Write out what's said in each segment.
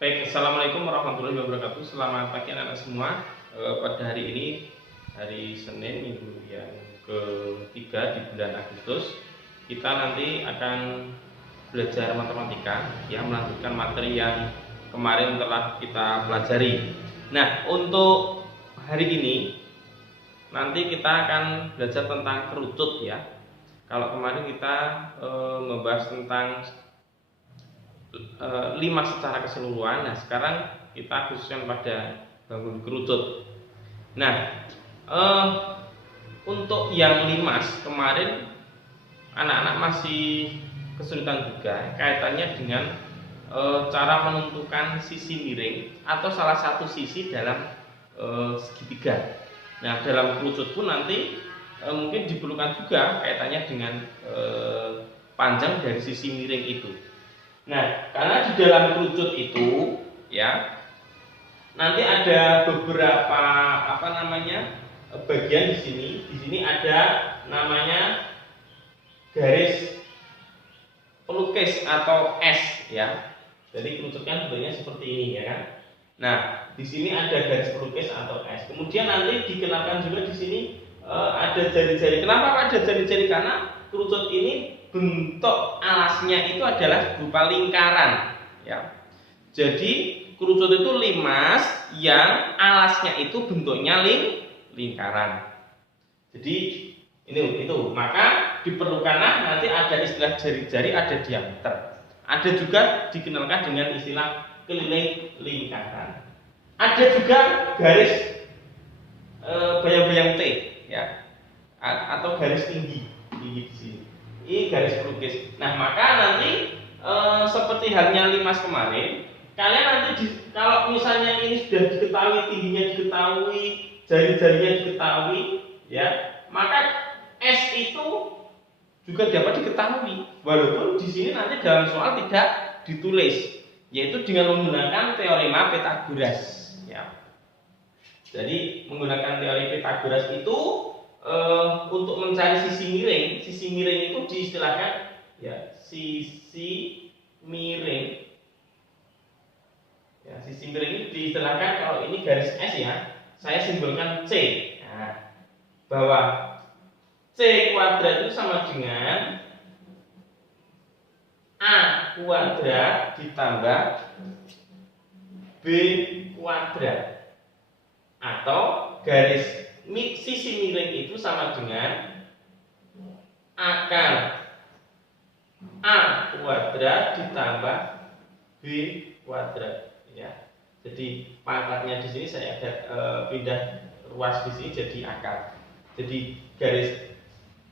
Baik, Assalamualaikum warahmatullahi wabarakatuh. Selamat pagi anak-anak semua. Pada hari ini, hari Senin, minggu yang ketiga di bulan Agustus, kita nanti akan belajar matematika, ya, melanjutkan materi yang kemarin telah kita pelajari. Nah, untuk hari ini, nanti kita akan belajar tentang kerucut, ya. Kalau kemarin kita membahas tentang 5 secara keseluruhan. Nah, sekarang kita khususkan pada bangun kerucut. Nah, untuk yang 5 kemarin anak-anak masih kesulitan juga kaitannya dengan cara menentukan sisi miring atau salah satu sisi dalam segitiga. Nah, dalam kerucut pun nanti mungkin diperlukan juga kaitannya dengan panjang dari sisi miring itu. Nah, karena di dalam kerucut itu, ya, nanti ada beberapa bagian di sini. Di sini ada namanya garis pelukis atau S, ya. Jadi kerucut kan bentuknya seperti ini, ya kan. Nah, di sini ada garis pelukis atau S. Kemudian nanti dikenakan juga di sini ada jari-jari. Kenapa ada jari-jari? Karena kerucut ini bentuk alasnya itu adalah berupa lingkaran, ya. Jadi kerucut itu limas yang alasnya itu bentuknya lingkaran. Jadi itu maka diperlukanlah nanti ada istilah jari-jari, ada diameter. Ada juga dikenalkan dengan istilah keliling lingkaran. Ada juga garis bayang-bayang T, ya, atau garis tinggi di sini. Ini garis pelukis. Nah, maka nanti seperti halnya limas kemarin, kalian nanti kalau misalnya ini sudah diketahui tingginya, diketahui jari-jarinya, diketahui, ya, maka S itu juga dapat diketahui. Walaupun di sini nanti dalam soal tidak ditulis, yaitu dengan menggunakan teorema Pythagoras, ya. Jadi menggunakan teori Pythagoras itu untuk mencari sisi miring itu diistilahkan, ya, sisi miring. Ya, sisi miring ini diistilahkan, kalau ini garis S, ya, saya simbolkan C. Nah, bahwa C kuadrat itu sama dengan A kuadrat ditambah B kuadrat, atau garis sisi miring itu sama dengan akar A kuadrat ditambah B kuadrat, ya. Jadi pangkatnya di sini saya ada pindah ruas di sini jadi akar. Jadi garis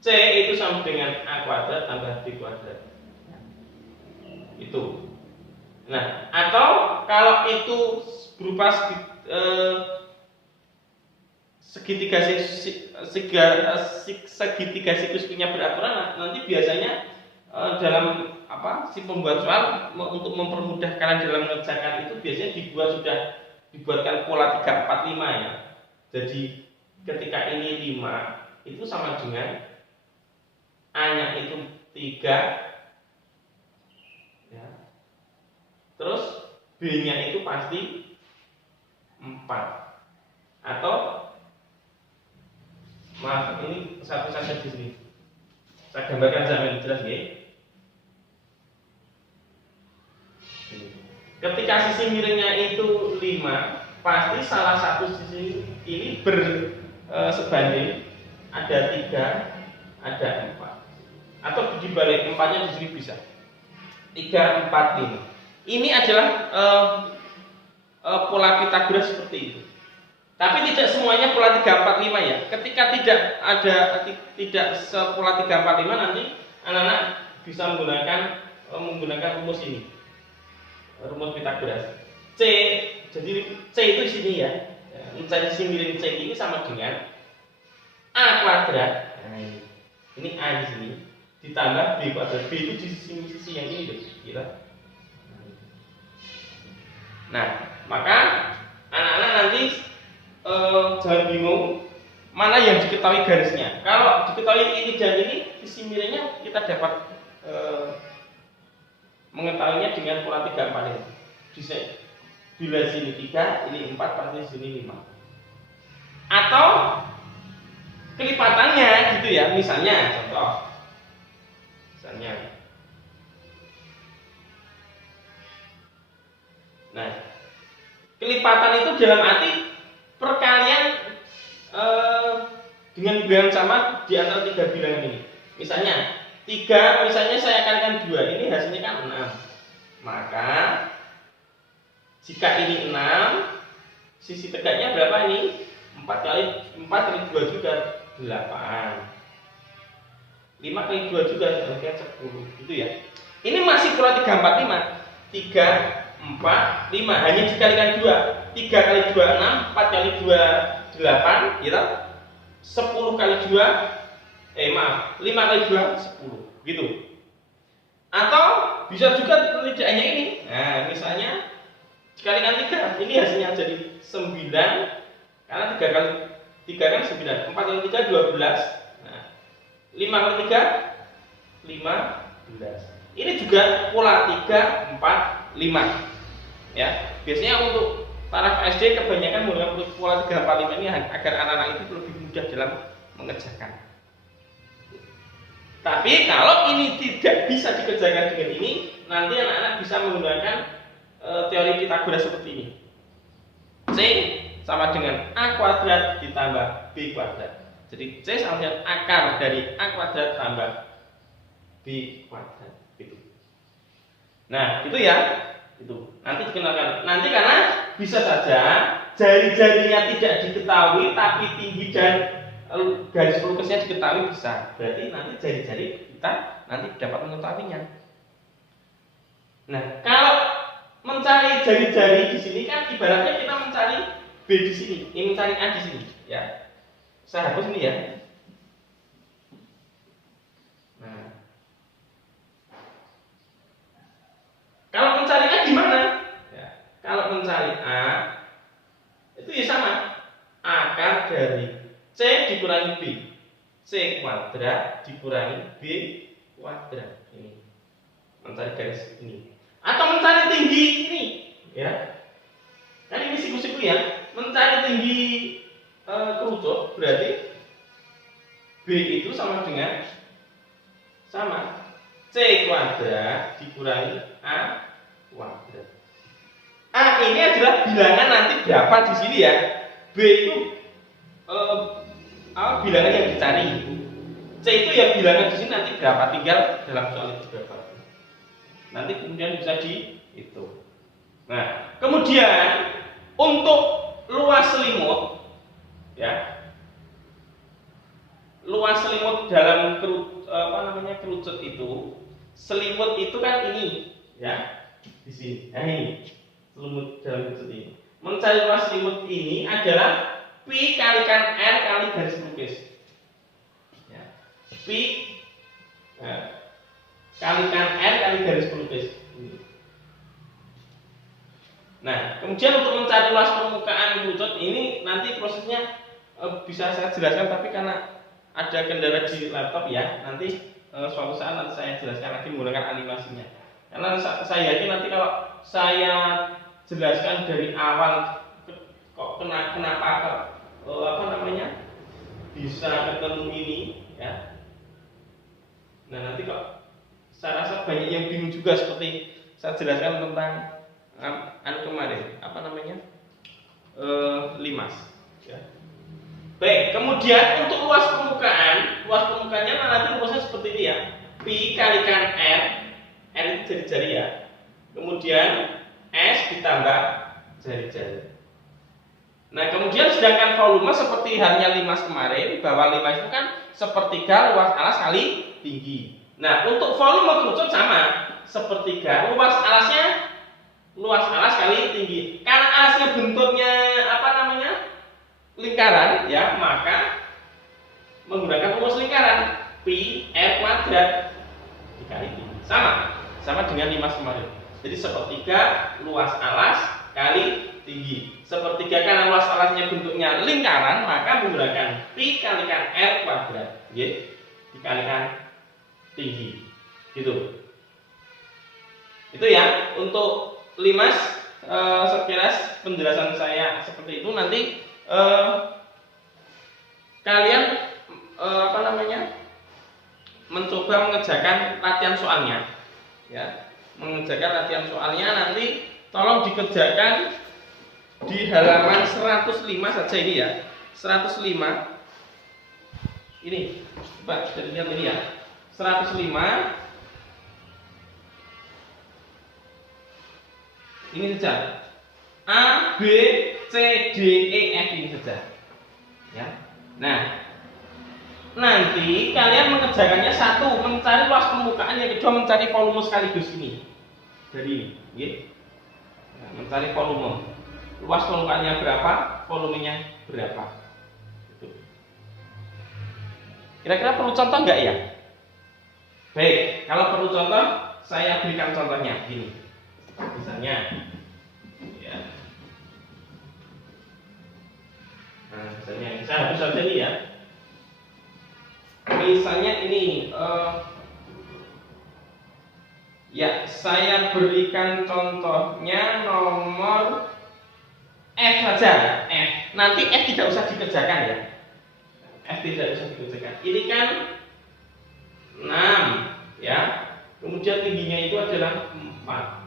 C itu sama dengan A kuadrat tambah B kuadrat. Itu. Nah, atau kalau itu berupa segitiga sikus punya beraturan, nanti biasanya dalam si pembuat soal untuk mempermudah kalian dalam mengerjakan itu biasanya dibuatkan pola 3, 4, 5, ya. Jadi ketika ini 5 itu sama dengan A-nya itu 3, ya. Terus B-nya itu pasti 4. Atau maaf, ini satu saja di sini. Saya gambarkan sampai jelas, ya. Ketika sisi miringnya itu 5, pasti salah satu sisi ini bersebanding, ada 3, ada 4. Atau dibalik, 4-nya di sini bisa 3, 4, 5. Ini adalah pola Pythagoras seperti itu. Tapi tidak semuanya pola 3, 4, 5, ya. Ketika tidak sepola 3, 4, 5, nanti anak-anak bisa menggunakan rumus ini. Rumus Pythagoras. C, jadi C itu di sini, ya. Mencari sisi miring C ini sama dengan A kuadrat. Nah, ini A di sini ditambah B kuadrat. B itu di sisi yang ini, loh, kira. Nah, maka anak-anak nanti jangan bingung mana yang diketahui garisnya. Kalau diketahui ini dan ini, sisi miringnya kita dapat mengetahuinya dengan pola 3, 4 ini. bila sini 3, ini 4, pasti sini 5. Atau kelipatannya gitu ya, misalnya contoh. Misalnya. Nah, kelipatan itu dalam arti perkalian dengan bilangan sama di antara 3 bilangan ini. Misalnya 3, misalnya saya kalikan 2, ini hasilnya kan 6. Maka jika ini 6, sisi tegaknya berapa ini? 4 kali 2 juga 8. 5 kali 2 juga sebagai 10, gitu ya. Ini masih pola 3, 4, 5. 3, 4, 5 hanya dikalikan 2. 3 kali 2 6, 4 kali 2 8, gitu. 10 kali 2 5 kali 2 10, gitu. Atau bisa juga tidak hanya ini. Nah, misalnya dikalikan 3, ini hasilnya jadi 9 karena 3 kali 3 kan 9. 4 kali 3 12. Nah, 5 kali 3 15. Ini juga pola 3, 4, 5. Ya, biasanya untuk taraf SD kebanyakan menggunakan pola 3, 4, 5 ini agar anak-anak itu lebih mudah dalam mengerjakan. Tapi kalau ini tidak bisa dikerjakan dengan ini, nanti anak-anak bisa menggunakan teori Pythagoras seperti ini. C sama dengan A kuadrat ditambah B kuadrat. Jadi C sama dengan akar dari A kuadrat tambah B kuadrat. Itu. Nah, itu ya. Itu. Nanti dikenalkan. Nanti karena bisa saja jari-jarinya tidak diketahui tapi tinggi dan garis lukasnya diketahui bisa. Berarti nanti jari-jari kita nanti dapat mengetahuinya. Nah, kalau mencari jari-jari di sini kan ibaratnya kita mencari B di sini, ini mencari A di sini, ya. Saya hapus ini ya. Nah, kalau mencari A gimana? Ya, kalau mencari A itu ya sama, akar dari C dikurangi B, C kuadrat dikurangi B kuadrat. Ini mencari garis ini. Atau mencari tinggi ini, ya. Kan ini siku-siku ya. Mencari tinggi kerucut berarti B itu sama dengan C kuadrat dikurangi A kuadrat. A ini adalah bilangan nanti berapa di sini ya. B itu bilangan yang dicari. C itu ya bilangan di sini nanti berapa, tinggal dalam soal itu berapa. Nanti kemudian bisa dihitung. Nah, kemudian untuk luas selimut, ya, luas selimut dalam kerucut itu, selimut itu kan ini, ya, di sini. Nah ini selimut dalam kerucut ini. Mencari luas selimut ini adalah pi kalikan r kali garis lukis. Ya. Pi kalikan r kali garis lukis. Nah, kemudian untuk mencari luas permukaan kerucut ini nanti prosesnya bisa saya jelaskan, tapi karena ada kendala di laptop ya, nanti suatu saat nanti saya jelaskan lagi menggunakan animasinya. Karena saya yakin nanti kalau saya jelaskan dari awal kenapa bisa ketemu ini ya. Nah, nanti kok saya rasa banyak yang bingung juga seperti saya jelaskan tentang kemarin limas ya. Baik, kemudian untuk luas permukaannya nanti rumusnya seperti ini ya, pi kalikan r itu jari-jari ya, kemudian s ditambah jari-jari. Nah, kemudian sedangkan volume seperti halnya limas kemarin, bahwa limas itu kan sepertiga luas alas kali tinggi. Nah, untuk volume kerucut sama, sepertiga luas alas kali tinggi. Karena alasnya bentuknya lingkaran ya, maka menggunakan rumus lingkaran pi r kuadrat dikali tinggi. Sama dengan limas kemarin. Jadi sepertiga luas alas kali tinggi. Sepertiga karena luas alasnya bentuknya lingkaran, maka menggunakan pi kalikan r kuadrat dikalikan tinggi. Gitu. Itu ya untuk limas sekilas penjelasan saya seperti itu. Nanti kalian mencoba mengerjakan latihan soalnya, ya, mengerjakan latihan soalnya. Nanti tolong dikerjakan di halaman 105 saja ini ya, 105. Ini, coba lihat ini ya, 105. Ini saja, A, B, C, D, E, F ini saja, ya. Nah, nanti kalian mengerjakannya satu, mencari luas permukaan, yang kedua mencari volume sekaligus ini dari ini, ya. Nah, mencari volume, luas permukaannya berapa, volumenya berapa. Gitu. Kira-kira perlu contoh nggak ya? Baik, kalau perlu contoh, saya berikan contohnya gini. Misalnya, ya. Nah, misalnya saya hapus saja ini ya. Misalnya ini, ya, saya berikan contohnya nomor F saja. F. Nanti F tidak usah dikerjakan ya. F tidak usah dikerjakan. Ini kan 6, ya. Kemudian tingginya itu adalah 4.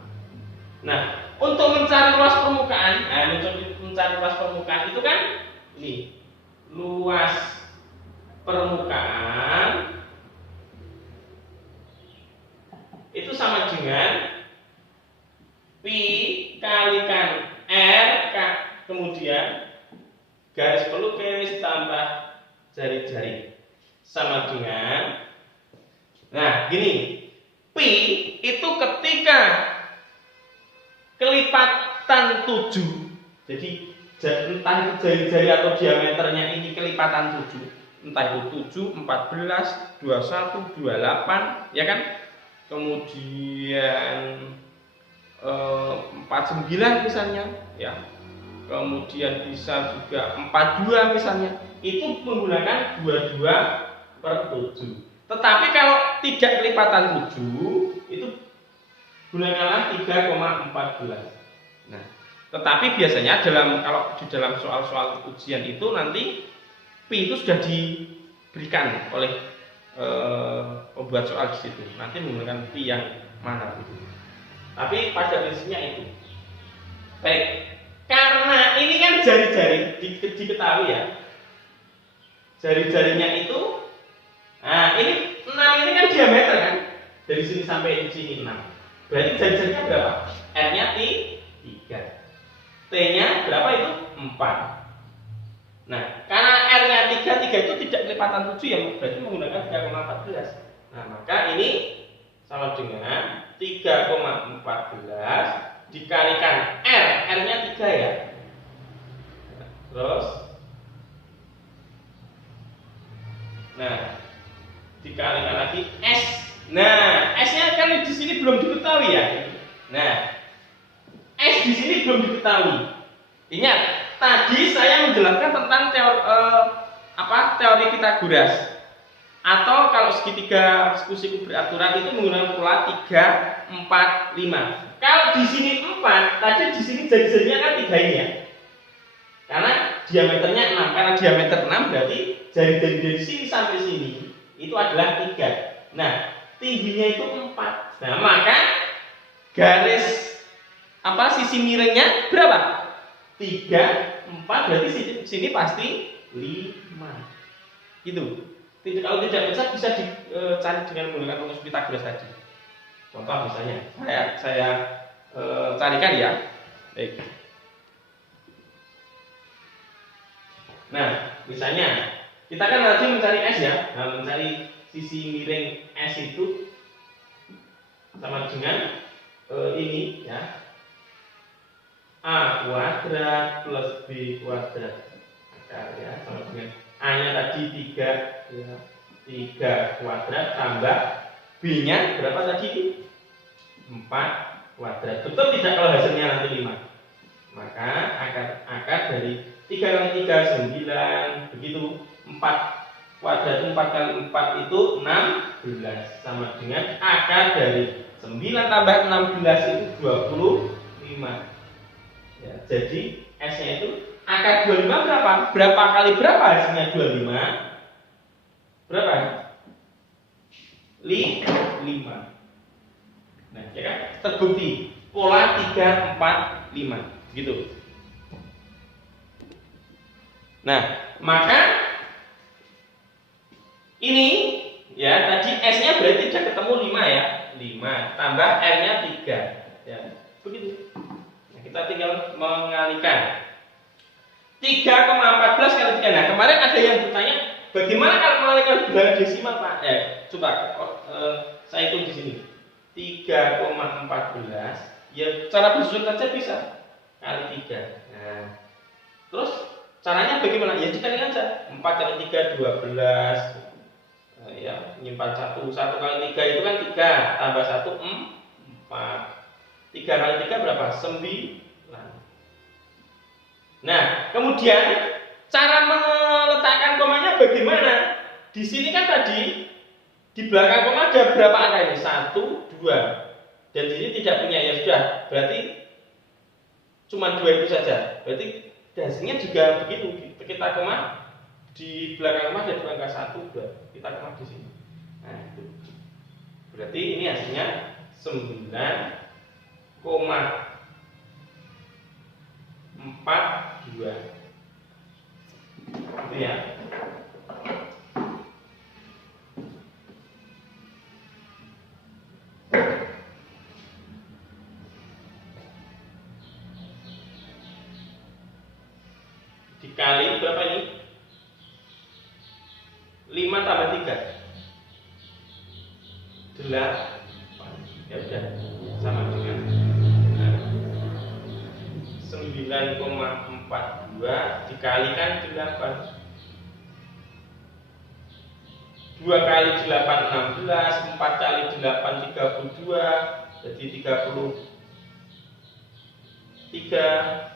Nah, untuk mencari luas permukaan, mencari luas permukaan itu kan ini, luas permukaan itu sama dengan pi kalikan r, kemudian garis pelukis tambah jari-jari sama dengan, nah gini, pi itu ketika kelipatan 7, jadi entah itu jari-jari atau diameternya ini kelipatan 7, entah itu 7, 14, 21, 28, ya kan? Kemudian 49 misalnya, ya. Kemudian bisa juga 42 misalnya. Itu menggunakan 22/7. Tetapi kalau tidak kelipatan 7, itu gunakanlah 3,14. Nah, tetapi biasanya kalau di dalam soal-soal ujian itu nanti pi itu sudah diberikan oleh pembuat soal di situ. Nanti menggunakan pi yang mana itu. Tapi pada prinsipnya itu. Baik, karena ini kan jari-jari diketahui ya. Jari-jarinya itu, nah ini 6 ini kan diameter kan, dari sini sampai di sini 6. Berarti jari-jarinya berapa? R-nya 3. T-nya berapa itu? 4. Nah, karena R-nya 3 itu tidak kelipatan 7 ya, berarti menggunakan 3,14. Nah, maka ini sama dengan 3,14 dikalikan R. R-nya 3 ya. Terus nah, dikalikan lagi S. Nah, S-nya kan di sini belum diketahui ya. Nah, S di sini belum diketahui. Ingat, tadi saya menjelaskan tentang teori Pythagoras. Atau kalau segitiga sekusiku beraturan itu menggunakan pola 3, 4, 5. Kalau di sini 4, tadi di sini jari-jarinya kan 3 ini ya. Karena diameternya 6. Karena diameter 6 berarti jari-jari dari sini sampai sini itu adalah 3. Nah, tingginya itu 4. Nah, maka garis sisi miringnya berapa? 3, 4, berarti sini pasti 5. Gitu. Kalau tidak bisa dicari dengan menggunakan rumus Pythagoras tadi. Contoh misalnya, saya carikan ya. Baik. Nah, misalnya kita kan nanti mencari S ya. Nah, mencari sisi miring S itu sama dengan ini ya, A kuadrat plus B kuadrat akar ya, sama dengan A nya tadi 3 ya, 3 kuadrat tambah B nya berapa tadi? 4 kuadrat. Betul tidak kalau hasilnya nanti 5? Maka akar dari 3 kali 3 9, begitu 4 kuadrat 4 kali 4 itu 16, sama dengan akar dari 9 tambah 16 itu 25. Ya, jadi S-nya itu akar 25 berapa? Berapa kali berapa hasilnya 25? Berapa? 5. Nah, ya kan? Terbukti pola 3, 4, 5 gitu. Nah, maka ini ya tadi S-nya berarti sudah ketemu 5 ya. 5 tambah R-nya 3 ya. Begitu. Nah, kita tinggal mengalikan 3,14 kali 3. Nah, kemarin ada yang bertanya, bagaimana kalau mengalihkan bilangan desimal, Pak? Coba saya hitung di sini. 3,14 ya cara bersusun saja bisa kali 3. Nah, terus caranya bagaimana? Ya dikalikan saja. 4 kali 3 12. Ya, menyimpan 1 kali 3 itu kan 3 tambah 1 4. 3 kali 3 berapa? 9. Nah, kemudian cara meletakkan komanya bagaimana? Di sini kan tadi di belakang koma ada berapa angka ini? 1, 2. Dan di sini tidak punya, ya sudah. Berarti cuma 2 itu saja. Berarti hasilnya juga begitu. Kita koma di belakang koma ada dua angka 1, 2. Kita koma di sini. Nah, itu. Berarti ini hasilnya 9,42. Itu ya. Dikali berapa ini? 5 tambah 3 8. Ya udah, sama dengan 9,42 dikalikan 8. 2 kali 8 16, 4 kali 8 32, jadi 33.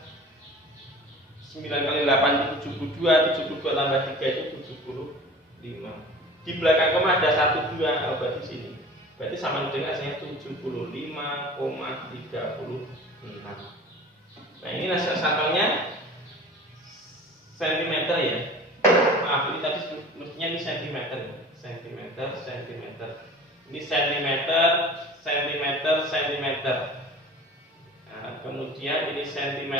9 kali 8 72, 72 tambah 3 itu 75. Di belakang koma ada 1 2, berarti sini. Berarti sama dengan hasilnya 75,36. Nah, ini hasil sampelnya cm ya. Maaf, ini tadi mestinya ini cm. Ini cm. Nah, kemudian ini cm.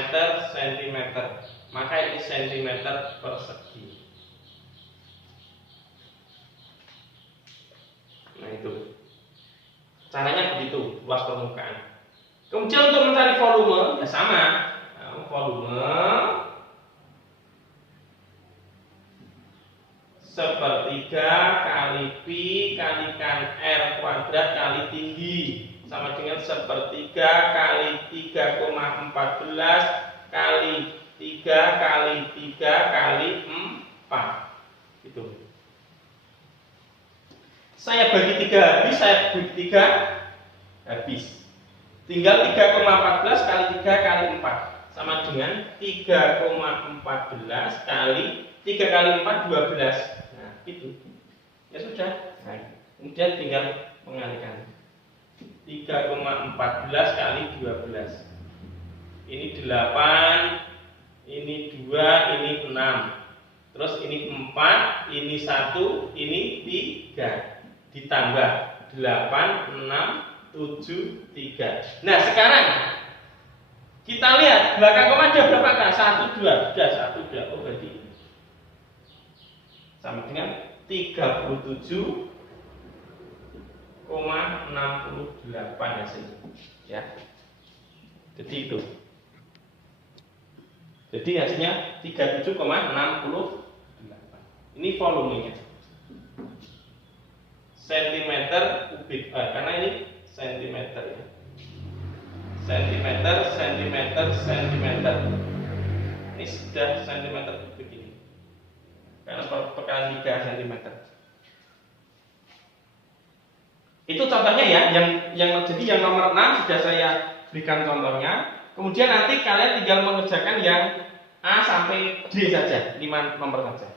Maka ini cm persegi. Nah, itu caranya begitu, luas permukaan. Kemudian untuk mencari volume ya sama. Nah, volume sepertiga kali pi kalikan R kuadrat kali tinggi sama dengan sepertiga kali 3,14 kali 3 kali 3 kali 4. Itu. Saya bagi 3 habis, saya bagi 3 habis. Tinggal 3,14 kali 3 kali 4 sama dengan 3,14 kali 3 kali 4 12. Nah, gitu. Ya sudah. Nah, kemudian tinggal mengalihkan. 3,14 kali 12. Ini 8, ini 2, ini 6. Terus ini 4, ini 1, ini 3. Ditambah 8, 6, 7, 3. Nah, sekarang kita lihat belakang koma ada berapa angka? 1, 2. Sudah 1, 2. Oh, berarti sama dengan 37,68 hasilnya. Ya. Jadi itu. Jadi hasilnya 37,68. Ini volumenya. Sentimeter kubik, karena ini sentimeter ya. Sentimeter. Ini sudah sentimeter kubik ini. Karena perkalian 3 cm. Itu contohnya ya, yang jadi yang nomor 6 sudah saya berikan contohnya. Kemudian nanti kalian tinggal mengerjakan yang A sampai D saja, 5 nomor saja.